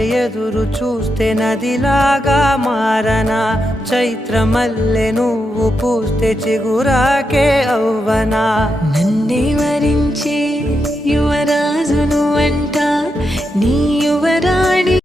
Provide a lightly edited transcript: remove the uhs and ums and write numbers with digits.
ఎదురు చూస్తే నదిలాగా మారనా, చైత్రమల్లె నువ్వు పూస్తే చిగురాకే అవ్వనా. నన్నే వరించే యువరాజును అంట నీ యువరాణి